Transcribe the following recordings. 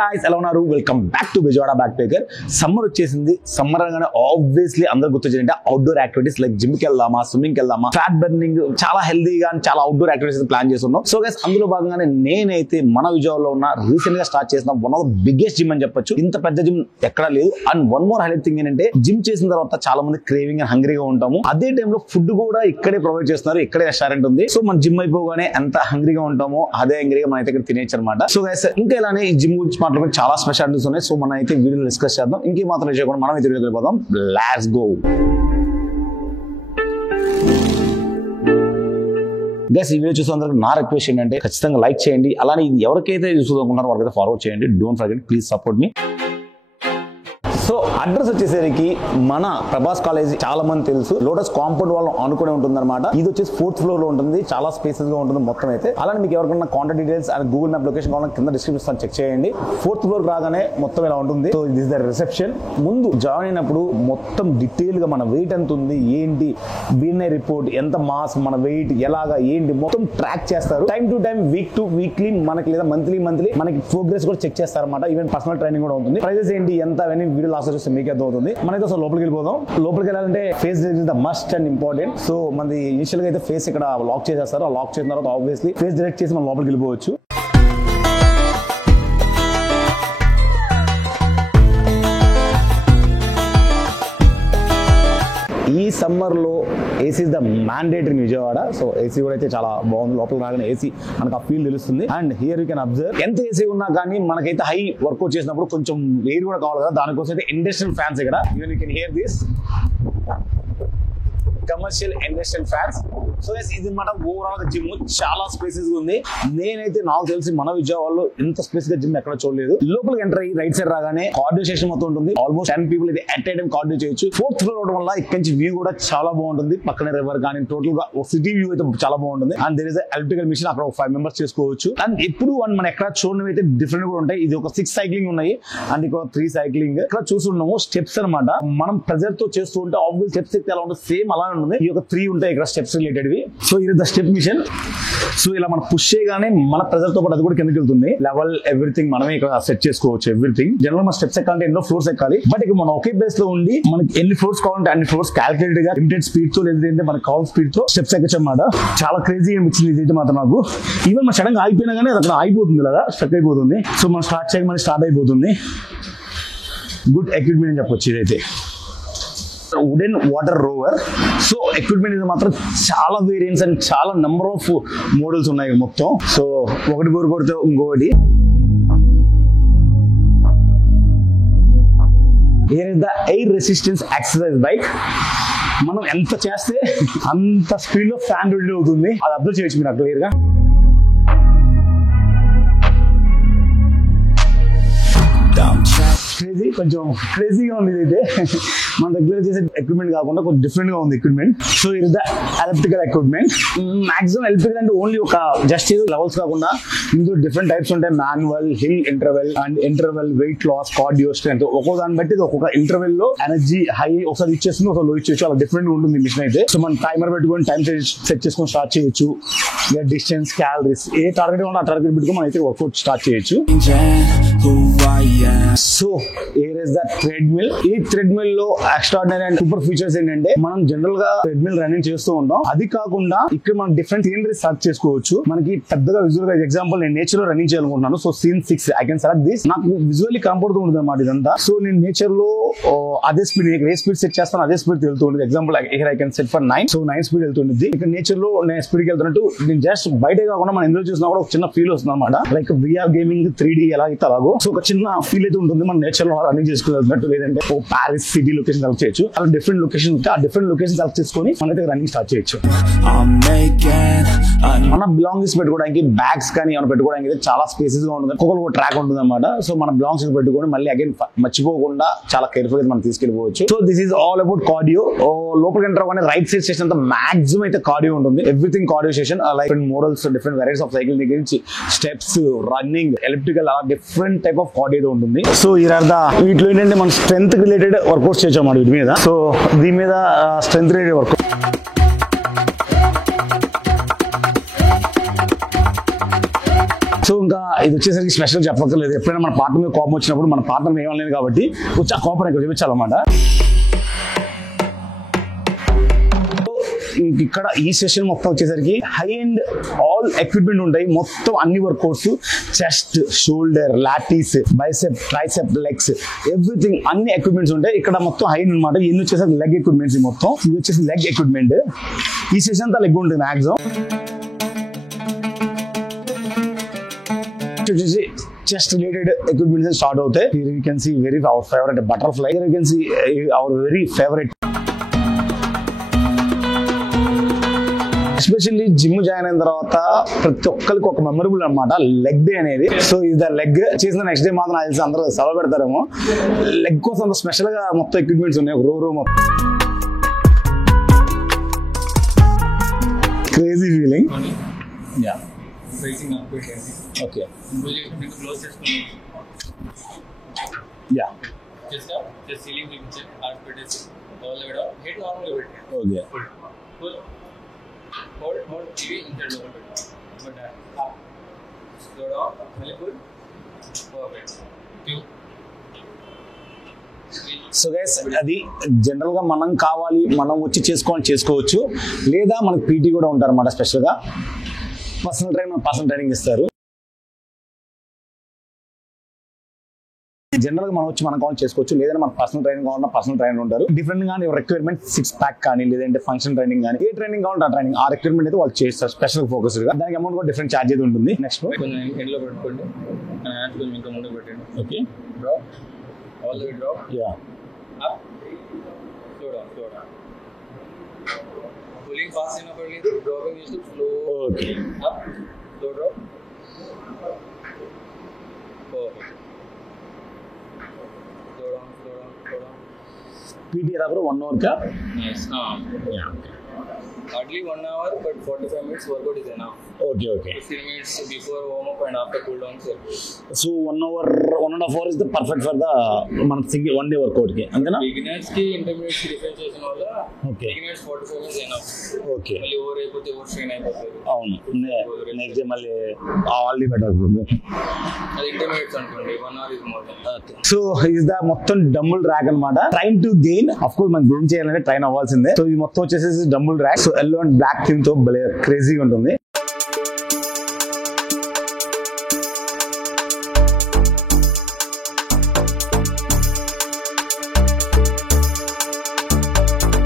guys, ఎలా ఉన్నారు? Welcome back to Bezawada back pecker. Summer వచ్చేసింది. సమ్మర్ అనగానే ఆబ్వియస్లీ అందరు గుర్తొచ్చేది అవుట్డోర్ యాక్టివిటీస్ లైక్ జిమ్ కి వెళ్దామా, స్విమ్మింగ్ కి వెళ్దామా, ఫ్యాట్ బర్నింగ్, చాలా హెల్దీగా చాలా అవుట్డోర్ యాక్టివిటీస్ ప్లాన్ చేస్తున్నాం. సో గైస్, అందులో భాగంగానే నేనైతే మన విజయవాడలో ఉన్న రీసెంట్ గా స్టార్ట్ చేసిన one of the biggest gym అని చెప్పొచ్చు. ఇంత పెద్ద జిమ్ ఎక్కడా లేదు. And one more highlight thing ఏంటంటే, జిమ్ చేసిన తర్వాత చాలా మంది క్రేవింగ్ అండ్ హంగ్రీగా ఉంటాము. అదే టైంలో ఫుడ్ కూడా ఇక్కడే ప్రొవైడ్ చేస్తున్నారు. ఇక్కడే రెస్టారెంట్ ఉంది. సో మన జిమ్ అయిపోగానే ఎంత హంగ్రీగా ఉంటామో అదే హంగ్రీగా మన అయితే ఇక్కడ తినేచ్చు అనమాట. సో గైస్, ఇంకా ఇలానే ఈ జిమ్ గురించి మాట్లాడుకుని చాలా స్పెషాలిటీస్ ఉన్నాయి. సో మనం అయితే వీడియో డిస్కస్ చేద్దాం. ఇంకే మాత్రం చేయకుండా మనం అయితే వీడియోకి వెళ్ళిపోదాం. Let's go. గైస్, ఈ వీడియో చూసే అందరికి నా రిక్వెస్ట్ ఏంటంటే ఖచ్చితంగా లైక్ చేయండి. అలానే ఇది ఎవరికైతే చూసుకుంటున్నారో వాళ్ళకైతే ఫార్వర్డ్ చేయండి. Don't forget, please support me. So address వచ్చేసరికి మన ప్రభాస్ కాలేజ్ చాలా మంది తెలుసు. లోటస్ కాంపౌండ్ వాళ్ళు అనుకునే ఉంటుంది అనమాట. ఇది వచ్చేసి 4th ఫ్లోర్ లో ఉంటుంది. చాలా స్పేసెస్ గా ఉంటుంది మొత్తం అయితే. అలానే మీకు ఎవరికైనా contact details and Google map location కావాలని కింద డిస్క్రిప్షన్ చెక్ చేయండి. 4th ఫ్లోర్ రాగానే మొత్తం ఇలా ఉంటుంది. So this the reception. ముందు జాయిన్ అయినప్పుడు మొత్తం డీటెయిల్ గా మన వెయిట్ ఎంత ఉంది, ఏంటి, BNI రిపోర్ట్, ఎంత మాస్, మన వెయిట్ ఎలాగా ఏంటి మొత్తం ట్రాక్ చేస్తారు. Time to time, week two weekly మనకి లేదా మంత్లీ మనకి ప్రోగ్రెస్ కూడా చెక్ చేస్తారు అనమాట. ఈవెన్ పర్సనల్ ట్రైనింగ్ కూడా ఉంటుంది. ప్రైజెస్ ఏంటి, ఎంత అవన్నీ వీడియో లాస్ట్ చూస్తే మీకు ఎంత అవుతుంది. మనైతే అసలు లోపలికి వెళ్ళిపోదాం. లోపలికి వెళ్ళాలంటే face is the must and important. So మనది ఇనిషియల్ గా అయితే ఫేస్ ఇక్కడ లాక్ చేసేస్తారు. ఆ లాక్ చేసిన తర్వాత ఆబ్వియస్లీ ఫేస్ డైరెక్ట్ చేసి మనం లోపలికి వెళ్ళిపోవచ్చు. ఈ సమ్మర్ లో AC is the mandatory in Vijayawada. So AC కూడా అయితే చాలా బాగుంది. లోపల రాగానే ఏసీ మనకు ఆ ఫీల్ తెలుస్తుంది. And here you can observe, ఎంత ఏసీ ఉన్నా కానీ మనకైతే హై వర్కౌట్ చేసినప్పుడు కొంచెం ఎయిర్ కూడా కావాలి కదా. దానికోసం అయితే ఇండస్ట్రియల్ ఫ్యాన్స్ ఇక్కడ. Even you can hear this commercial industrial fans. So ఇది మాట ఓవరాల్ జిమ్ చాలా స్పేసెస్ ఉంది. నేనైతే నాకు తెలిసి మన విజయవాడలో ఇంత స్పేస్ గా జిమ్ ఎక్కడ చూడలేదు. లోపలికి ఎంటర్ అయ్యి రైట్ సైడ్ రాగానే కార్డియో సెషన్ మొత్తం ఉంటుంది. ఆల్మోస్ట్ 10 people అయితే అట్ ఏ టైం కార్డియో చేయొచ్చు. 4th ఫ్లోర్ అవడం వల్ల ఇక్కడ నుంచి వ్యూ కూడా చాలా బాగుంటుంది. పక్కనే రివర్ కానీ టోటల్ గా సిటీ వ్యూ అయితే చాలా బాగుంటుంది. And there is electrical machine, అక్కడ 5 members చేసుకోవచ్చు. అండ్ ఎప్పుడు మనం ఎక్కడ చూడడం అయితే డిఫరెంట్ కూడా ఉంటాయి. ఇది ఒక 6 సైక్లింగ్ ఉన్నాయి అండ్ ఇక్కడ 3 సైక్లింగ్. ఇక్కడ చూస్తున్నాము స్టెప్స్ అనమాట. మనం ప్రెజర్ తో చేస్తూ ఉంటే ఆబ్వియస్ స్టెప్స్ ఎక్కితే ఎలా ఉంటుంది, సేమ్ అలా ఉంటుంది. ఈ యొక్క 3 ఉంటాయి ఇక్కడ స్టెప్స్ రిలేటెడ్. సో ఇది ద స్టెప్ మిషన్. సో ఇలా మనం పుష్ చేయగానే మన ప్రెజర్ తో పాటు అది కూడా కిందకి వెళ్తుంది. లెవెల్ ఎవ్రీథింగ్ మనమే ఇక్కడ సెట్ చేసుకోవచ్చు. ఎవ్రీథింగ్ జనరల్ మన స్టెప్స్ ఎక్కాలంటే ఎన్నో ఫ్లోర్స్ ఎక్కాలి. బట్ ఇక మనం ఒకే బేస్ లో ఉండి మనకి ఎన్ని ఫ్లోర్స్ కావాలంటే అన్ని ఫ్లోర్స్ క్యాలిక్యులేటెడ్ గా లిమిటెడ్ స్పీడ్ తో లేదంటే మన కాల్ స్పీడ్ తో స్టెప్స్ ఎక్కచ్చు అన్నమాట. చాలా క్రేజీ అనిపించింది ఇది మాత్రం నాకు. ఈవెన్ మన సడన్ గా ఆగిపోయినా కానీ అది అక్కడ ఆగిపోతుంది కదా, స్టక్ అయిపోతుంది. సో మనం స్టార్ట్ చేయగానే స్టార్ట్ అయిపోతుంది. గుడ్ ఎక్విప్మెంట్ అని చెప్పొచ్చు ఇదైతే. Wooden water rover. So equipment ఇది మాత్రం చాలా వేరియంట్స్ అండ్ చాలా నెంబర్ ఆఫ్ మోడల్స్ ఉన్నాయి మొత్తం. సో ఒకటి బోర్ కొడితే ఇంకొకటి. Here is the air resistance exercise bike. మనం ఎంత చేస్తే అంత స్పీడ్ లో ఫ్యాన్ రిలీజ్ అవుతుంది. అది అబ్జర్వ్ చేయొచ్చు మీరు క్లియర్ గా. క్రేజీ, కొంచెం క్రేజీగా ఉంది ఇదైతే. మన దగ్గర చేసే ఎక్విప్మెంట్ కాకుండా కొంచెం డిఫరెంట్ గా ఉంది ఎక్విప్మెంట్. సో ఇది the electrical equipment. Maximum electrical అంటే ఓన్లీ ఒక జస్ట్ లెవెల్స్ కాకుండా ఇందులో డిఫరెంట్ టైప్స్ ఉంటాయి. Manual, hill interval and interval, weight loss, cardio strength. ఒక్కో దాన్ని బట్టి ఒక్కొక్క ఇంటర్వెల్ లో ఎనర్జీ హై ఒకసారి ఇచ్చేస్తుంది, ఒక లో ఇచ్చేయచ్చు. అలా డిఫరెంట్ ఉంటుంది మిషన్ అయితే. సో మనం టైమర్ పెట్టుకొని టైం సెట్ చేసుకొని స్టార్ట్ చేయొచ్చు. డిస్టెన్స్, క్యాలరీస్, ఏ టార్గెట్ ఉంటే ఆ టార్గెట్ పెట్టుకొని మనం అయితే వర్కౌట్ స్టార్ట్ చేయొచ్చు. So here is the treadmill. ఈ treadmill లో ఎక్స్ట్రాడినరీ అండ్ సూపర్ ఫీచర్స్ ఏంటంటే, మనం జనరల్ గా treadmill రన్నింగ్ చేస్తూ ఉంటాం. అది కాకుండా ఇక్కడ మనం డిఫరెంట్ సీనరీ సెలెక్ట్ చేసుకోవచ్చు. మనకి పెద్దగా విజువల్ గా ఎగ్జాంపుల్ నేను నేచర్ లో రన్నింగ్ చేయాలనుకుంటున్నాను. So scene 6 I can select this. నాకు విజువల్లీ కంఫర్ట్ గా ఉంటుంది అన్నమాట ఇదంతా. సో నేను నేచర్ లో అదే స్పీడ్, ఏ స్పీడ్ సెట్ చేస్తాను అదే స్పీడ్ వెళ్తూ ఉంటుంది. Example I can set for 9. So 9 speed వెళ్తుంది. ఇక్కడ నేచర్ లో నేను స్పీడ్ కి వెళ్తున్నట్టు నేను జస్ట్ బయట కాకుండా మనం ఎందులో చూసినా కూడా ఒక చిన్న ఫీల్ వస్తుంది అనమాట. లైక్ VR గేమింగ్ 3D ఎలా అయితే అలాగో. సో ఒక చిన్న ఫీల్ అయితే ఉంటుంది. మన నేచర్ లో రన్నింగ్ చేసుకున్నట్టు, లేదంటే ఓ ప్యారిస్ సిటీ లొకేషన్ సెలెక్ట్ చేయొచ్చు. అలా డిఫరెంట్ లొకేషన్ ఉంటే ఆ డిఫరెంట్ లొకేషన్ సెలెక్ట్ చేసుకొని మనైతే రన్నింగ్ స్టార్ట్ చేయొచ్చు. మన బిలాంగింగ్స్ పెట్టుకోవడానికి, బ్యాగ్స్ కానీ ఏమైనా పెట్టుకోవడానికి చాలా స్పేసెస్ గా ఉంటుంది. ఒక్కొక్క ట్రాక్ ఉంటుంది అనమాట. సో మన బిలాంగింగ్స్ పెట్టుకొని మళ్ళీ అగైన్ మర్చిపోకుండా చాలా కేర్ఫుల్ గా మనం తీసుకెళ్ళిపోవచ్చు. So this is all about cardio. లోపలికి ఎంటర్ అవ్వగానే రైట్ సైడ్ సెషన్ అంతా మాక్సిమం అయితే కార్డియో ఉంటుంది. Everything cardio session. Like models, different varieties of cycle దగ్గర నుంచి స్టెప్స్, రన్నింగ్, ఎలక్ట్రికల్, అలా డిఫరెంట్ టైప్ ఆఫ్ కార్డియో ఉంటుంది. సో వీటిలో ఏంటంటే మనం స్ట్రెంత్ రిలేటెడ్ వర్కౌట్స్ చేయొచ్చు అన్నమాట వీటి మీద. సో దీని మీద స్ట్రెంత్ రిలేటెడ్ వర్కౌట్. సో ఇంకా ఇది వచ్చేసరికి స్పెషల్ చెప్పక్కర్లేదు. ఎప్పుడైనా మన పార్ట్నర్ మీద కోపం వచ్చినప్పుడు మన పార్ట్నర్ ఏమలేదు కాబట్టి వచ్చి ఆ కోపం ఇక్కడ చూపించాలన్నమాట. ఇక్కడ ఈ సెషన్ మొత్తం వచ్చేసరికి హై అండ్ ఆల్ ఎక్విప్మెంట్ ఉంటాయి. మొత్తం అన్ని workouts, chest, shoulder, lats, bicep, tricep, legs, everything అన్ని ఎక్విప్మెంట్స్ ఉంటాయి. ఇక్కడ మొత్తం హై అనమాట. ఇన్ని వచ్చేసరికి లెగ్ ఎక్విప్మెంట్స్. మొత్తం ఇది వచ్చేసి లెగ్ ఎక్విప్మెంట్. ఈ సెషన్ అంతా లెగ్ ఉంటుంది maximum. Chest related equipments start అవుతాయి. Here you can see our favorite butterfly. Here you can see our very favorite. Especially gym join అయిన తర్వాత ప్రతి ఒక్కరికి ఒక మెమరబుల్ అనమాట లెగ్ డే అనేది. సో ఇది లెగ్ చేసిన నెక్స్ట్ డే మాత్రం తెలిసి అందరూ సెలవు పెడతారేమో. లెగ్ కోసం స్పెషల్ గా మొత్తం ఎక్విప్మెంట్స్ ఉన్నాయి. రో మొత్తం crazy feeling. Okay hold TV inside local bed. But up, slow down, really good, perfect. So guys అది జనరల్ గా మనం కావాలి, మనం వచ్చి చేసుకోవచ్చు. లేదా మనకి పీటీ కూడా ఉంటారు అన్నమాట. స్పెషల్ గా పర్సనల్ ట్రైనింగ్ ఇస్తారు. జనరల్ గా మనం వచ్చి మనం కావాలి చేసుకోవచ్చు. లేదంటే మన పర్సనల్ ట్రైనింగ్ కావాలన్నా పర్సనల్ ట్రైనర్ ఉంటారు. డిఫరెంట్ గా రిక్వైర్మెంట్ 6 ప్యాక్ కానీ లేదంటే ఫంక్షన్ ట్రైనింగ్ కానీ ఏ ట్రైనింగ్ కావాలంటే ఆ ట్రైనింగ్ ఆ రిక్వైర్మెంట్ అయితే వాళ్ళు చేస్తారు. స్పెషల్ ఫోకస్ గా దానికి అమౌంట్ కూడా డిఫరెంట్ ఛార్జ్ అయితే ఉంటుంది. నెక్స్ట్ కొంచెం ఎండ్లో పెట్టుకోండి, హ్యాండ్స్ కొంచెం ఇంకా ముందుకు పెట్టండి. Okay, drop, all the way drop, yeah, up, slow down, pulling fast అయినప్పుడు డ్రాపింగ్ చేస్తూ slow, okay, up, slow drop, perfect. PT రాబో 1 అవర్ కా? Yes. Yeah. Hardly 1 hour, but 45 minutes workout is enough. Okay. 15 minutes before warm up and after cool down. So 1 hour, 1.5 hours is the perfect for the మన single 1 day workout కి. అంతేనా? Beginners కి intermediate కి differentiation వల్ల okay. Beginners 45 minutes enough. Okay. మళ్ళీ over అయిపోతే over strain అయిపోతుంది. అవును. నెక్స్ట్ డే మళ్ళీ ఆల్ ది బెటర్ అవుతుంది. అది ఇంటర్మీడియట్స్ అనుకోండి 1 hour is more than. Okay. So is the మొత్తం డంబుల్ ర్యాక్ అన్నమాట. Train to gain of course మనం గెయిన్ చేయాలంటే ట్రైన్ అవ్వాల్సిందే. సో ఇది మొత్తం వచ్చేసి dumbbell rack. So yellow and black theme తో భలే క్రేజీగా ఉంటుంది.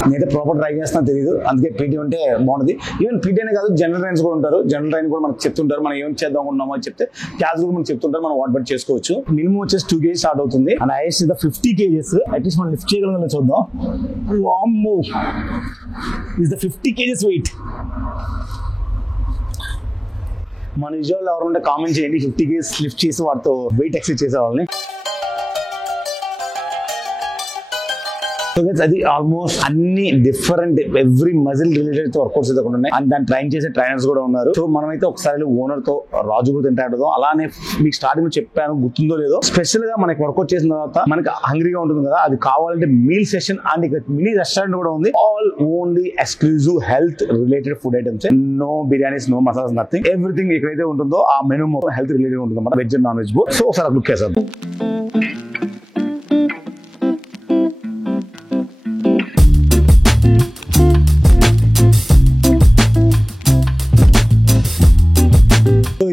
నేనైతే ప్రాపర్ ట్రై చేస్తున్నా తెలియదు, అందుకే పీటీ ఉంటే బాగుంటుంది. ఈవెన్ పీటీ అనే కాదు, జనరల్ ట్రైన్స్ కూడా ఉంటారు. జనరల్ ట్రైన్ కూడా మనకు చెప్తుంటారు మనం ఏం చేద్దాం అనుకున్నామో అని చెప్తే క్యాజువల్ మనకు చెప్తుంటారు. మనం వాట్ బట్ చేసుకోవచ్చు. మినిమం వచ్చేసి 2 kg స్టార్ట్ అవుతుంది. And highest 50 kgs. అట్లీస్ట్ మనం లిఫ్ట్ చేయగలం చూద్దాం. వామ్మో, ఇస్ ద 50 kgs వెయిట్. మన విజువల్ ఎవరు ఉంటే కామెంట్ చేయండి. 50 kgs లిఫ్ట్ చేసి వాటితో వెయిట్ ఎక్సైజ్ చేసే వాళ్ళని. సో అది ఆల్మోస్ట్ అన్ని different every muscle related workouts అయితే ఉన్నాయి. అండ్ దాన్ని ట్రైన్ చేసే ట్రైనర్స్ కూడా ఉన్నారు. సో మనమైతే ఒకసారి ఓనర్ తో రాజు కూడా తింటాడదాం. అలానే మీకు స్టార్టింగ్ చెప్పాను, గుర్తుందో లేదో, స్పెషల్ గా మనకి వర్కౌట్ చేసిన తర్వాత మనకి హంగ్రీగా ఉంటుంది కదా, అది కావాలంటే మీల్ సెషన్ అండ్ ఇక్కడ మినీ రెస్టారెంట్ కూడా ఉంది. All only exclusive health related food items. No biryanis, no masalas, nothing. Everything ఎక్కడైతే ఉంటుందో ఆ మెనూ మొత్తం హెల్త్ రిలేటెడ్ ఉంటుంది అన్నమాట. Veg and non veg both. So ఒకసారి లుక్ చేసాం.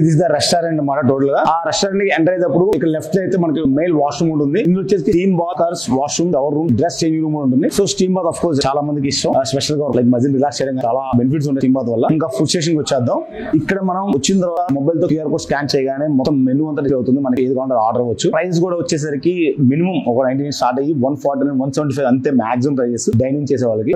ఇది ద రెస్టారెంట్ అన్నమాట. టోటల్ గా ఆ రెస్టారెంట్ కి ఎంటర్ అయ్యేటప్పుడు ఇక్కడ లెఫ్ట్ అయితే మనకి మెయిల్ వాష్రూమ్ ఉంటుంది. ఇందులో వచ్చేసి steam bath, washroom, our room, dress changing room ఉంటుంది. So steam bath of course చాలా మందికి ఇష్టం. స్పెషల్ గా లైక్ మజిల్ రిలాక్స్ చేయడం చాలా బెనిఫిట్స్ ఉంటాయి స్టీమ్ బాత్ వల్ల. ఇంకా ఫుడ్ స్టేషన్ కి వచ్చేద్దాం. ఇక్కడ మనం వచ్చిన తర్వాత మొబైల్ తో QR కోడ్ స్కాన్ చేయగానే మొత్తం మెనూ అంతా అవుతుంది. మనకి ఏది కావాలంటే ఆర్డర్ అవ్వచ్చు. ప్రైస్ కూడా వచ్చేసరికి మినిమం ఒక 90 స్టార్ట్ అయ్యి 149, 175 అంతే మాక్సిమం ప్రైజెస్ డైనింగ్ చేసే వాళ్ళకి.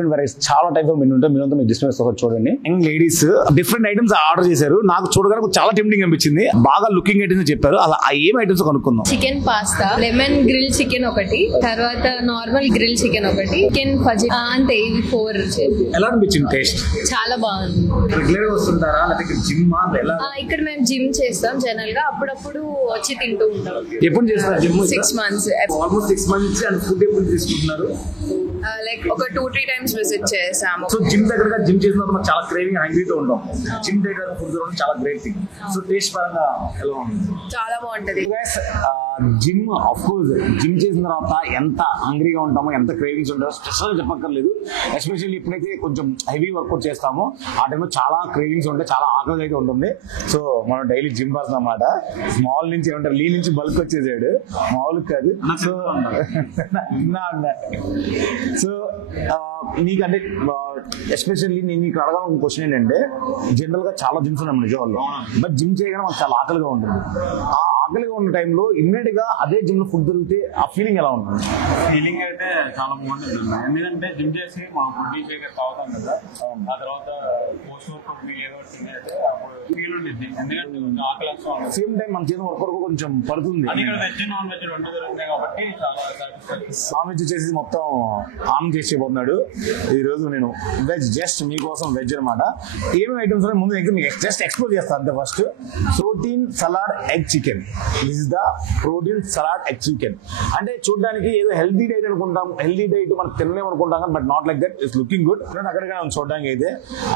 చాలా టైప్ ఆఫ్ మెనూ ఉంటాయి. మెనూ అంతా మీకు డిస్ప్లేస్ చూడండి. And ladies different items order చేశారు. నాకు చూడగానే చాలా టెంప్టింగ్ అనిపించింది. బాగా లుకింగ్ ఐటమ్స్ చెప్పారు. అలా ఏం ఐటమ్స్ కనుక్కుందాం. Chicken pasta, lemon grill chicken ఒకటి, తర్వాత నార్మల్ గ్రిల్ చికెన్ ఒకటి, చికెన్ ఫజీ అంతే. ఇవి 4. ఎలా అనిపించింది టేస్ట్? చాలా బాగుంది. రెగ్యులర్ గా వస్తుంటారా లేకపోతే జిమ్ ఎలా? ఇక్కడ మేము జిమ్ చేస్తాం జనరల్ గా. అప్పుడప్పుడు వచ్చి తింటూ ఉంటాం. ఎప్పుడు చేస్తారు gym? 6 months. Almost 6 months. And food ఎప్పుడు తీసుకుంటున్నారు? లైక్ ఒక 2-3 times విజిట్ చేసాము. సో జిమ్ దగ్గర జిమ్ చేసిన తర్వాత మనం చాలా క్రేవింగ్ హంగ్రీతో ఉంటాం. జిమ్ దగ్గర ఫుడ్ దొరకడం చాలా గ్రేట్ థింగ్. సో టేస్ట్ పరంగా ఎలా ఉంది? చాలా బాగుంటది. జిమ్ ఆఫ్ కోర్స్ జిమ్ చేసిన తర్వాత ఎంత హంగ్రీగా ఉంటామో, ఎంత క్రేవింగ్స్ ఉంటామో స్పెషల్ చెప్పక్కర్లేదు. ఎస్పెషల్లీ ఇప్పుడైతే కొంచెం హెవీ వర్కౌట్ చేస్తామో ఆ టైంలో చాలా క్రేవింగ్స్ ఉంటాయి, చాలా ఆకలి అయితే ఉంటుంది. సో మనం డైలీ జిమ్ పర్సన్ అన్నమాట. స్మాల్ నుంచి ఏమంటారు, లీ నుంచి బల్క్ వచ్చేసాడు, మామూలు కాదు. సో సో నీకంటే ఎస్పెషల్లీ నేను నీకు అడగాలన్న క్వశ్చన్ ఏంటంటే, జనరల్ గా చాలా జిమ్స్ ఉన్నాయి మన నిజవాళ్ళు, బట్ జిమ్ చేయగానే మనకు చాలా ఆకలిగా ఉంటుంది. ఆ ఆకలిగా ఉన్న టైంలో ఇమ్మీడియట్ గా అదే జిమ్ లో ఫుడ్ దొరికితే ఆ ఫీలింగ్ ఎలా ఉంటుంది? ఫీలింగ్ అయితే చాలా బాగుంటుంది. ఎందుకంటే జిమ్ చేసి మనం ఫుడ్ షేకర్ తాగుతాం కదా, ఆ తర్వాత పోస్ట్ వర్కౌట్ ఏదో తినేది అప్పుడు ఫీల్ ఉంటుంది. ఎందుకంటే ఆకలి వస్తుంది. సేమ్ టైం మన చేసిన వర్క్ వరకు కొంచెం పడుతుంది. అది ఇక్కడ వెజ్ నాన్ వెజ్ రెండు దొరుకుతున్నాయి కాబట్టి చాలా నాన్ వెజ్ చేసి మొత్తం ఆన్ చేసిపోతున్నాడు. ఈ రోజు నేను వెజ్, జస్ట్ మీకోసం వెజ్ అనమాట. ఏమేమి ఐటమ్స్ ముందు మీకు జస్ట్ ఎక్స్ప్లోర్ చేస్తాను అంతే. First protein salad egg chicken. This is the protein salad egg chicken. అంటే చూడడానికి ఏదో హెల్దీ డైట్ అనుకుంటాం, హెల్దీ డైట్ మనం తినలేము అనుకుంటాం, but not like that. It's looking good. అక్కడిగా చూడడానికి అయితే.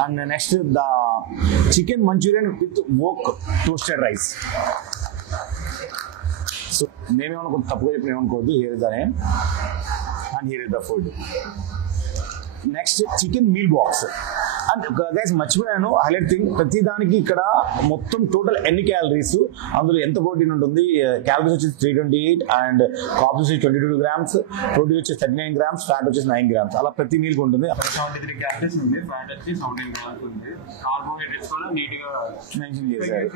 And next the chicken manchurian with wok toasted rice. So నేనేమనుకో తప్పుగా చెప్పిన ఏమనుకోవద్దు. Here is the name and here is the food. Next chicken meal box. And guys మర్చిపోయాను highlight thing, ప్రతి దానికి ఇక్కడ మొత్తం టోటల్ ఎన్ని క్యాలరీస్, అందులో ఎంత ప్రోటీన్ ఉంటుంది. క్యాలరీస్ వచ్చేసి 328 అండ్ కార్బ్స్ వచ్చేసి 22 grams, ప్రోటీన్ వచ్చేసి 39 grams, ఫ్యాట్ వచ్చేసి 9 grams. అలా ప్రతి మీల్ ఉంటుంది. 73 క్యాలరీస్ ఉంది, ఫ్యాట్ వచ్చి 17 grams ఉంది. కార్బోహైడ్రేట్స్ కూడా నీట్ గా మెన్షన్ చేశారు.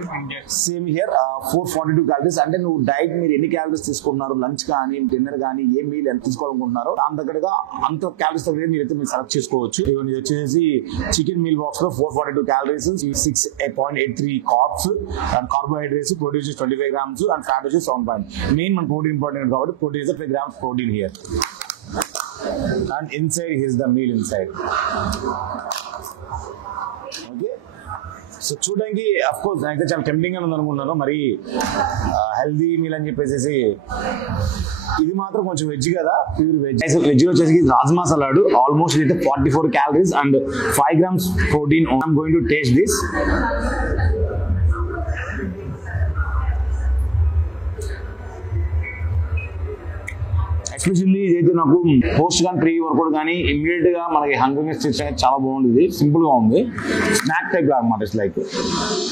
Same here 442 calories. అంటే నువ్వు డైట్ మీరు ఎన్ని క్యాలరీస్ తీసుకుంటున్నారు, లంచ్ కానీ డిన్నర్ కానీ ఏ మీల్ ఎంత తీసుకోవాలనుకుంటున్నారో దాని దగ్గరగా అంత క్యాలరీస్ దగ్గర మీరైతే మీరు సెలెక్ట్ చేసుకోవచ్చు. ఇది వచ్చేసి చికెన్ మీల్ బాక్స్ లో 442 calories, 6.83 carbs and carbohydrates, protein వచ్చి 25 grams అండ్ ఫ్యాట్ వచ్చి 7. మెయిన్ మన ప్రోటీన్ ఇంపార్టెంట్ కాబట్టి protein 5 grams protein here. And inside here is the meal inside. Okay, so చూడడానికి అఫ్ కోర్స్ నేనైతే చాలా టెంప్టింగ్ గా ఉంది అనుకుంటున్నాను. మరి హెల్దీ మీల్ అని చెప్పేసి ఇది మాత్రం కొంచెం వెజ్ కదా, ప్యూర్ వెజ్. వెజ్ వచ్చేసి రాజ్మా సలాడ్, ఆల్మోస్ట్ ఇది 44 calories and 5 grams protein. I'm going to taste this. Especially ఇదైతే నాకు పోస్ట్ కానీ ప్రీ వర్కౌట్ కానీ ఇమ్మీడియట్ గా మనకి హంగ్రీనెస్ తెచ్చడానికి చాలా బాగుంది. సింపుల్ గా ఉంది, స్నాక్ టైప్ గా అనమాట. ఇట్స్ లైక్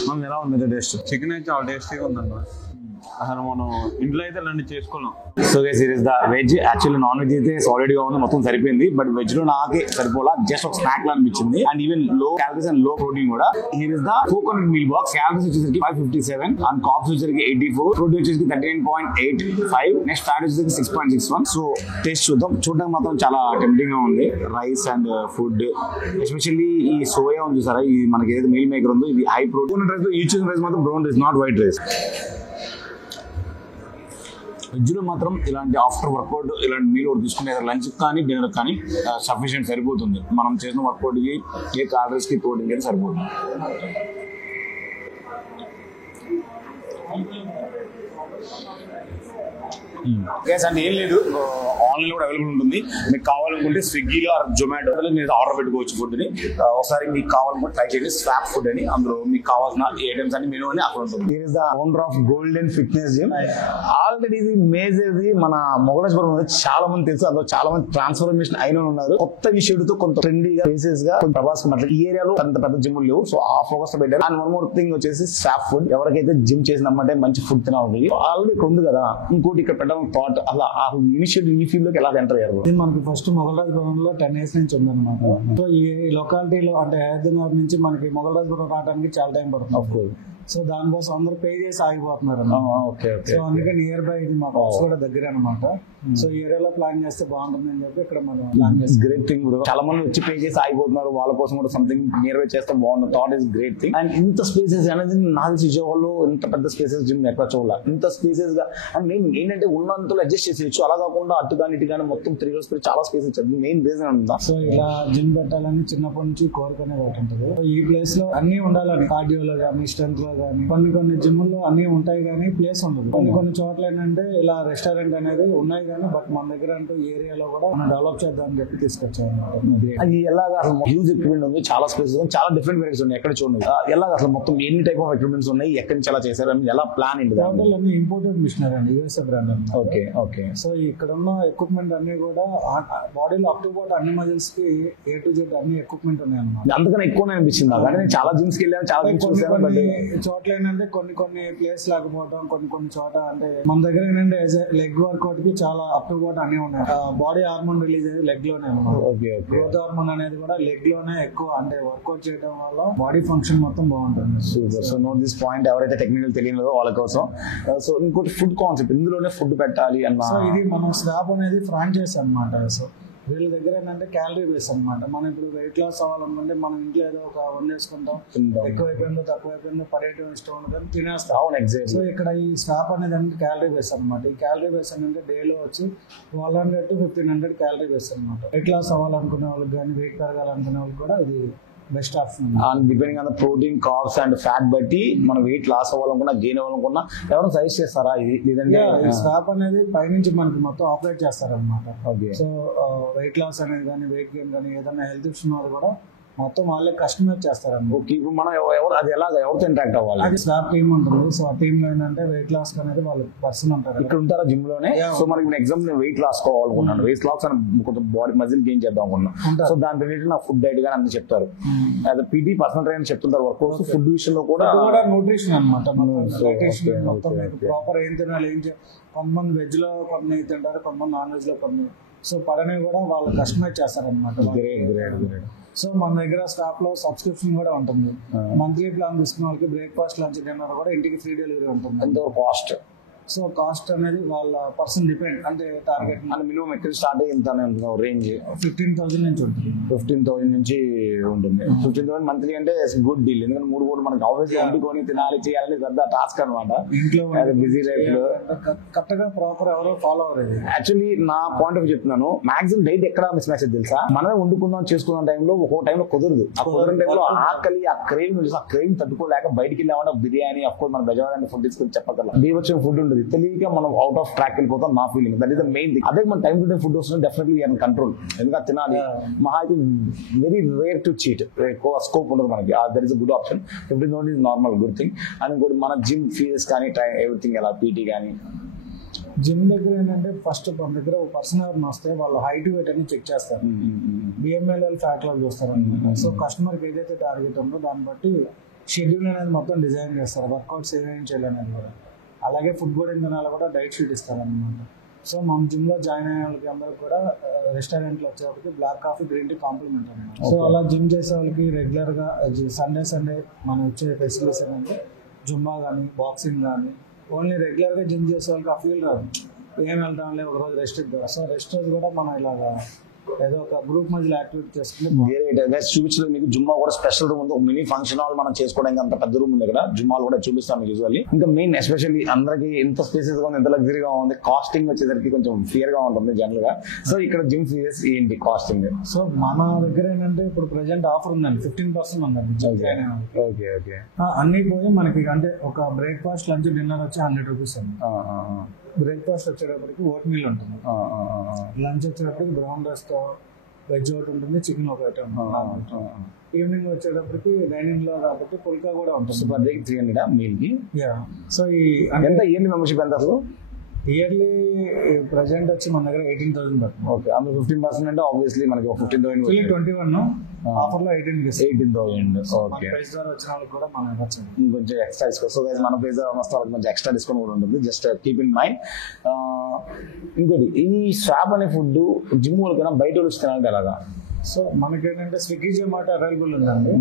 మనం ఎలా ఉంది టేస్ట్? చికెన్ అయితే చాలా టేస్టీగా ఉందన్న. అసలు మనం ఇంట్లో అయితే నన్ను చేసుకున్నాం. So guys here is the veg. Actually non veg అయితే సాలిడ్ గా ఉంది, మొత్తం సరిపోయింది. బట్ వెజ్ లో నాకే సరిపోలా, జస్ట్ ఒక స్నాక్ లా అనిపించింది. అండ్ ఈవెన్ లో క్యాలరీస్ అండ్ లో ప్రోటీన్ కూడా. Here is the coconut meal box. Calories వచ్చేసరికి 557 అండ్ కార్బ్స్ వచ్చేసరికి 84, ప్రోటీన్ వచ్చేసి 39.85, నెక్స్ట్ ఫ్యాట్ వచ్చేసరికి 6.61. సో టేస్ట్ చూద్దాం. చూడడానికి మాత్రం చాలా టెంప్టింగ్ గా ఉంది. రైస్ అండ్ ఫుడ్, ఎస్పెషల్లీ ఈ సోయా ఉంది చూసారా, ఇది మనకి ఏదైతే మీల్ మేకర్ ఉందో ఇది హై ప్రోటీన్ రైస్. యూజ్ చేసిన రైస్ మాత్రం brown rice, not white rice. Veg లో మాత్రం ఇలాంటి ఆఫ్టర్ వర్కౌట్ ఇలాంటి మీల్ ఒకటి తీసుకునే లంచ్ కానీ డిన్నర్ కానీ సఫిషియెంట్ సరిపోతుంది. మనం చేసిన వర్కౌట్ కి ఏ క్యాలరీస్ కి ప్రోటీన్ కానీ సరిపోతుంది. అంటే ఏం లేదు, ఆన్లైన్ కూడా అవైలబుల్ ఉంటుంది. మీకు కావాలనుకుంటే స్విగ్గీలో ఆర్ జొమాటో మీరు ఆర్డర్ పెట్టుకోవచ్చు ఫుడ్ ని. ఒకసారి మీకు కావాలనుకుంటే ట్రై చేయండి. స్వాప్ ఫుడ్ అని, అందులో మీకు కావాల్సిన ఐటమ్స్ అన్ని మెనూ అని అక్కడ ఉంటుంది. Here is the owner of golden fitness gym. Already ఇది మేజర్ది మన మొగలాజ్పురం చాలా మంది తెలుసు, అందులో చాలా మంది ట్రాన్స్ఫర్మేషన్ అయిన ఉన్నారు. కొత్త ఇనిషియేటివ్ తో కొంత ట్రెండీగా ఫేసెస్ గా ప్రభాస్ ఈ ఏరియాలో అంత పెద్ద జిమ్ లేవు. సో ఆ ఫోకస్ పెట్టారు. అండ్ వన్ మోర్ థింగ్ వచ్చేసి స్వాప్ ఫుడ్. ఎవరికైతే జిమ్ చేసినమ్మంటే మంచి ఫుడ్ తినాలి, ఆల్రెడీ ఇక్కడ ఉంది కదా, ఇంకోటి ఇక్కడ పెట్టడం థాట్. అలా ఆ ఇనిషియేటివ్ ఈ ఫీల్డ్ లోకి ఎలా ఎంటర్ అయ్యారు? మనకి ఫస్ట్ మొగల్రాజ్పురంలో 10 years నుంచి ఉందన్నమాట. సో ఈ లొకాలిటీలో అంటే హైదరాబాద్ నుంచి మనకి మొగల్రాజ్పురం రావడానికి చాలా టైం పడుతుంది. సో దానికోసం అందరూ పే చేసి ఆగిపోతున్నారు. సో అందుకే నియర్ బై ఇది మాకు కూడా దగ్గర అనమాట. సో ఈ ఏరియాలో ప్లాన్ చేస్తే బాగుంటుంది అని చెప్పి ఇక్కడ మనం ప్లాన్ చేస్తాం. Great thing bro. చాలా మంది వచ్చి పే చేసి ఆగిపోతున్నారు, వాళ్ళ కోసం కూడా సంథింగ్ నియర్ బై చేస్తే బాగుంటుంది. Thought is great thing. And ఇంత స్పేసెస్ అనేది నాకు విజయవాడలో ఇంత పెద్ద స్పేసెస్ జిమ్ ఎక్కడ చూడాలి, ఇంత స్పేసెస్ గా. అండ్ మెయిన్ ఏంటంటే ఉన్నంతలో అడ్జస్ట్ చేసేయచ్చు. అలా కాకుండా అటు కానీ ఇటు కానీ మొత్తం 3 rows చాలా స్పేస్ ఇచ్చింది. మెయిన్ రీజన్ అంతా. సో ఇలా జిమ్ పెట్టాలని చిన్నప్పటి నుంచి కోరికనే ఒకటి ఉంటుంది. ఈ ప్లేస్ లో అన్ని ఉండాలని, కార్డియోలో కానీ, స్ట్రెంత్ లో కానీ కొన్ని జిమ్లో అన్ని ఉంటాయి కానీ ప్లేస్ ఉండదు. కొన్ని చోట్ల ఏంటంటే ఇలా రెస్టారెంట్ అనేది ఉన్నాయి కానీ బట్ మన దగ్గర అంటూ ఏరియాలో కూడా మనం డెవలప్ చేద్దామని చెప్పి తీసుకొచ్చాము. అది ఎలాగా అసలు హ్యూజ్ ఎక్విప్మెంట్ ఉంది, చాలా స్పేస్ ఉంది, చాలా డిఫరెంట్ వెరైటీస్ ఉన్నాయి. ఎక్కడ చూడండి ఎలాగ అసలు మొత్తం ఎన్ని టైప్ ఆఫ్ ఎక్విప్మెంట్స్ ఉన్నాయి, ఎక్కడి నుంచి ఎలా చేశారు, ఎలా ప్లాన్ ఏంటి? టోటల్ అన్ని ఇంపోర్టెడ్ మిషనరీ అండి, యూఎస్ఏ బ్రాండ్ అండి. Okay okay. సో ఇక్కడ ఉన్న ఎక్విప్మెంట్ అన్ని కూడా బాడీలో అప్ టు పాటు అన్ని మజిల్స్ కి A to Z అన్ని ఎక్విప్మెంట్ ఉన్నాయి అన్నమాట. అందుకని ఎక్కువ అనిపించింది నాకు. అంటే నేను చాలా జిమ్స్ కి వెళ్ళాను, చాలా జిమ్స్ చూసాను. కొన్ని చోట్ల ఏంటంటే కొన్ని ప్లేస్ లేకపోవడం, కొన్ని చోట అంటే మన దగ్గర ఏంటంటే లెగ్ వర్కౌట్ కి చాలా అప్ టు పాటు అన్ని ఉన్నాయి. బాడీ హార్మోన్ రిలీజ్ అయ్యేది లెగ్ లోనే అన్నమాట. గ్రోత్ హార్మోన్ అనేది కూడా లెగ్ లోనే ఎక్కువ, అంటే వర్కౌట్ చేయడం వల్ల బాడీ ఫంక్షన్ మొత్తం బాగుంటుంది. Super. So note this point, ఎవరైతే టెక్నికల్ తెలియదో వాళ్ళ కోసం. సో ఇంకోటి ఫుడ్ కాన్సెప్ట్, ఇందులోనే ఫుడ్ పెట్టాలి అన్న. సో ఇది మనం స్లాబ్ అనేది ఫ్రాంచైజ్ అన్నమాట. సో వీళ్ళ దగ్గర ఏంటంటే క్యాలరీ బేస్ అనమాట. మనం ఇప్పుడు వెయిట్ లాస్ అవ్వాలనుకుంటే మనం ఇంట్లో ఏదో ఒక వండేసుకుంటాం, ఎక్కువైపోయిందో తక్కువైపోయిందో పడేయటం ఇష్టం ఉండదు, తినేస్తాం. సో ఇక్కడ ఈ స్టాప్ అనేది అంటే క్యాలరీ బేస్ అనమాట. ఈ క్యాలరీ బేస్ అంటే డేలో వచ్చి 1200 to 1500 క్యాలరీ బేస్ అనమాట. వెయిట్ లాస్ అవ్వాలనుకునే వాళ్ళకి కానీ వెయిట్ పెరగాలనుకునే వాళ్ళకి కూడా ఇది best option. Depending on the protein, carbs and fat బట్టి మనం వెయిట్ లాస్ అవ్వాలనుకున్నా, గెయిన్ అవ్వాలనుకున్నా ఎవరైనా సజెస్ట్ చేస్తారా ఇది? లేదంటే స్టాప్ అనేది పైనుంచి మనకి మొత్తం ఆపరేట్ చేస్తారనమాట. సో వెయిట్ లాస్ అనేది కానీ వెయిట్ గెయిన్ కానీ ఏదైనా హెల్త్ ఇష్యూ వాళ్ళు కూడా మొత్తం వాళ్ళే కస్టమైజ్ చేస్తారన్నమాట. ఓకే. ఇప్పుడు మనం అది ఎలాగ ఎవరితో ఇంటరాక్ట్ అవ్వాలి? అది స్వాప్ టీమ్ ఉంటుంది. సో ఆ టీమ్ లో ఏంటంటే వెయిట్ లాస్ అనేది వాళ్ళు పర్సన్ ఉంటారు, ఇక్కడ ఉంటారా జిమ్ లోనే. సో మనకి ఎగ్జాంపుల్ నేను వెయిట్ లాస్ కావాలనుకున్నాను, వెయిట్ లాస్ అని కొంచెం బాడీ మజిల్ గెయిన్ చేద్దాం అనుకున్నాను. సో దాని రిలేటెడ్ నా ఫుడ్ డైట్ గానీ అన్ని చెప్తారు. అదే పీటీ పర్సనల్ ట్రైనర్ చెప్తుంటారు. వర్కౌట్స్ ఫుడ్ విషయంలో కూడా న్యూట్రిషన్ అనమాట. మొత్తం ప్రాపర్ ఏం తినాలి, కొంతమంది వెజ్ లో కొన్ని తింటారు, కొంతమంది నాన్ వెజ్ లో కొన్ని. సో పడనేవి కూడా వాళ్ళు కస్టమైజ్ చేస్తారనమాట. సో మన దగ్గర స్టాప్ లో సబ్స్క్రిప్షన్ కూడా ఉంటుంది. మంత్లీ ప్లాన్ తీసుకున్న వాళ్ళకి బ్రేక్ఫాస్ట్, లంచ్, డిన్నర్ కూడా ఇంటికి ఫ్రీ డెలివరీ ఉంటుంది. ఎంతో కాస్ట్? సో కాస్ట్ అనేది వాళ్ళ పర్సన్ డిపెండ్, అంటే టార్గెట్ అంటే మినిమం ఎక్కడ స్టార్ట్ అయ్యింది రేంజ్ 15,000 నుంచి ఉంటుంది. 15,000 నుంచి ఉంటుంది. 15,000 మంత్లీ అంటే గుడ్ డీల్. ఎందుకంటే 3 పూటలు మనకి ఆఫీస్ వండుకొని తినాలి, చేయాలని పెద్ద టాస్క్ అనమాట. ఇంట్లో బిజీ లైఫ్ లో కరెక్ట్ గా ప్రాపర్ ఎవరో ఫాలో అవ్వలేదు. యాక్చువల్లీ నా పాయింట్ ఆఫ్ చెప్తున్నాను, మాక్సిమం డైట్ ఎక్కడ మిస్ మ్యాచ్ తెలుసా? మనమే వండుకుందాం చేసుకున్న టైంలో ఒక్కో టైంలో కుదరదు. ఆ కుదరని టైంలో ఆకలి, ఆ క్రేవింగ్ తట్టుకోలేక బయటికి వెళ్ళామంటే బిర్యానీ, అఫ్ కోర్స్ మన బెజవాడ ఫుడ్ తీసుకొని చెప్పగలం, బీవచ్చం ఫుడ్ ఉండదు, తెలియక మనం అవుట్ ఆఫ్ ట్రాక్ వెళ్ళిపోతాం. నా feeling that is the main thing. అదే మన టైం టు టైం ఫుడ్ వస్తుంది, డెఫినెట్లీ యూ కెన్ కంట్రోల్. ఎందుకంటే తినాలి, మహా అయితే వెరీ రేర్ టు చీట్, ఎక్కువ స్కోప్ ఉండదు మనకి. That is a good option. 15,000 is normal good thing. And ఇంకోటి మన జిమ్ ఫీజెస్ కానీ ఎవ్రీథింగ్ ఎలా పీటీ కానీ. జిమ్ దగ్గర ఏంటంటే ఫస్ట్ మన దగ్గర ఒక పర్సన్ ఎవరిని వస్తే వాళ్ళ హైట్ వెయిట్ అని చెక్ చేస్తారు, బిఎంఎల్ ఫ్యాట్ లాస్ చూస్తారు అనమాట. సో కస్టమర్కి ఏదైతే టార్గెట్ ఉందో దాన్ని బట్టి షెడ్యూల్ అనేది మొత్తం డిజైన్ చేస్తారు, వర్కౌట్స్ ఏమేమి చేయాలనేది కూడా. అలాగే ఫుడ్ కూడా తినాలి కూడా డైట్ షీట్ ఇస్తారు అనమాట. సో మన జిమ్ లో జాయిన్ అయ్యే వాళ్ళకి అందరికి కూడా రెస్టారెంట్ లో వచ్చేవాళ్ళకి black coffee, green tea compliment అనమాట. సో అలా జిమ్ చేసే వాళ్ళకి రెగ్యులర్ గా సండే మనం వచ్చే ఫెసిలిటీస్ ఏంటంటే జుంబా కానీ, బాక్సింగ్ కానీ, ఓన్లీ రెగ్యులర్ గా జిమ్ చేసే వాళ్ళకి ఆ ఫీల్ రాదు, ఏం వెళ్తాం లేదు, ఒక రోజు రెస్ట్ ఇద్దాం. సో రెస్ట్ కూడా మనం ఇలాగా ఏదో ఒక గ్రూప్ మధ్యలో యాక్టివిటీ చేసుకుంటే చూపించలేదు మీకు. జుమ్మా కూడా స్పెషల్ రూమ్ ఉంది, మినీ ఫంక్షన్ హాల్ మనం చేసుకోవడానికి అంత పెద్ద రూమ్ ఉంది ఇక్కడ. జుమ్మాలు కూడా చూపిస్తాం మీకు యూజువల్లీ. ఇంకా మెయిన్ ఎస్పెషల్లీ అందరికి ఎంత స్పేసెస్ గా ఉంది, ఎంత లగ్జరీగా ఉంది. కాస్టింగ్ వచ్చేసరికి కొంచెం ఫియర్ గా ఉంటుంది జనరల్ గా. సో ఇక్కడ జిమ్ ఫీజెస్ ఏంటి కాస్టింగ్? సో మన దగ్గర ఏంటంటే ఇప్పుడు ప్రెసెంట్ ఆఫర్ ఉందండి, 15% ఉందండి. Okay okay. అన్ని పోయి మనకి అంటే ఒక బ్రేక్ఫాస్ట్, లంచ్, డిన్నర్ వచ్చి 100 రూపీస్ అండి. బ్రేక్ఫాస్ట్ వచ్చేటప్పటికి ఓట్ మీల్ ఉంటుంది, లంచ్ వచ్చేటప్పటికి బ్రౌన్ రైస్ తో వెజ్ ఒకటి ఉంటుంది, చికెన్ ఒకటి ఉంటుంది. ఈవినింగ్ వచ్చేటప్పటికి డైనింగ్ లో కాబట్టి పుల్కా కూడా ఉంటుంది. పర్ డే 300 మీల్ కి. సో ఈ ఎంత ఇయర్లీ మెంబర్షిప్ ఎంత అసలు? ఇయర్లీ ప్రెసెంట్ వచ్చి మన దగ్గర 18,000 పడుతుంది. ఓకే, అందులో 15% అంటే ఆబ్వియస్లీ మనకి 15,000. 21 ఆఫర్ లో 18,000. ఓకే, ప్రైస్ ద్వారా వచ్చిన వాళ్ళకి కూడా మనం ఇవ్వచ్చు కొంచెం ఎక్స్ట్రా డిస్కౌంట్. సో మన ప్రైస్ ద్వారా వస్తే వాళ్ళకి కొంచెం ఎక్స్ట్రా డిస్కౌంట్ కూడా ఉంటుంది. Just keep in mind. ఇంకోటి, ఈ స్వాప్ అనే ఫుడ్ జిమ్ వాళ్ళకైనా బయట వచ్చి తినాలంటే ఎలాగా? సో మనకేంటంటే స్విగ్గీ జొమాటో అవైలబుల్ ఉందండి.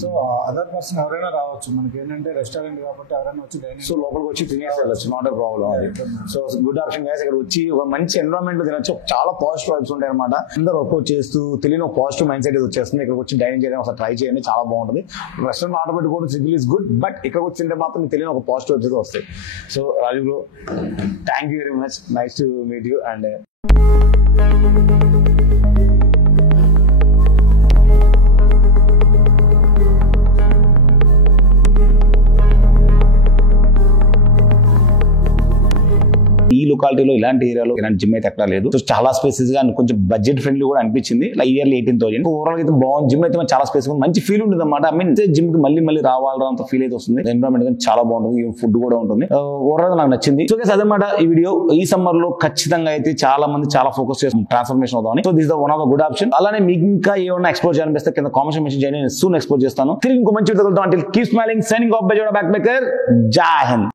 సో అదర్ పర్సన్ ఎవరైనా రావచ్చు. మనకి ఏంటంటే రెస్టారెంట్ కాబట్టి ఎవరైనా వచ్చి డైనింగ్, సో లోపలికి వచ్చి తినేసి వెళ్ళచ్చు, నాట్ ఎ ప్రాబ్లం అది. So good option guys. ఇక్కడ వచ్చి ఒక మంచి ఎన్విరాన్మెంట్ తినచ్చు, చాలా పాజిటివ్ వైబ్స్ ఉంటాయి అనమాట. అందరూ వర్కౌట్ చేస్తూ తెలియని ఒక పాజిటివ్ మైండ్ సెట్ వచ్చేస్తుంది. ఇక్కడ వచ్చి డైనింగ్ చేయడం ఒకసారి ట్రై చేయండి, చాలా బాగుంటుంది. రెస్టారెంట్ ఆర్డర్ పెట్టుకోవడం స్విగ్గీ ఈస్ గుడ్, బట్ ఇక్కడ వచ్చి తింటే మాత్రం మీకు తెలియని ఒక పాజిటివ్ వైబ్స్ అయితే వస్తాయి. So Raju bro, thank you very much, nice to meet you. And ఈ లొకాలిటీలో ఇలాంటి ఏరియాలో ఇలాంటి జిమ్ అయితే ఎక్కడ లేదు. సో చాలా స్పేసెస్ గా కొంచెం బడ్జెట్ ఫ్రెండ్లీ కూడా అనిపించింది. ఇయర్లీ 18,000. ఓవరాల్ అయితే బాగుంది. జిమ్ అయితే చాలా స్పేస్ మంచి ఫీల్ ఉంటుంది అన్నమాట. ఐ మీన్ జిమ్ కి మళ్ళీ రావాలంత ఫీల్ అయితే వస్తుంది. ఎన్విరాన్మెంట్ కానీ చాలా బాగుంటుంది. ఫుడ్ కూడా ఉంటుంది. ఓవరాల్ నాకు నచ్చింది. సో గైస్ అదనమాట ఈ వీడియో. ఈ సమ్మర్ లో ఖచ్చితంగా అయితే చాలా మంది చాలా ఫోకస్ చేస్తుంది ట్రాన్స్ఫర్మేషన్ అవుతామని. So this the one of the good option. అలానే మీకు ఇంకా ఏమైనా ఎక్స్ప్లోర్ చేయాలనిపిస్తే కింద కామెంట్ మెన్షన్ చేయండి. నేను సూన్ ఎక్స్ప్లోర్ చేస్తాను. తిరిగి ఇంకో మంచి వీడియో కలుద్దాం. Until keep smiling, signing off by Joda Backmaker. Jai Hind.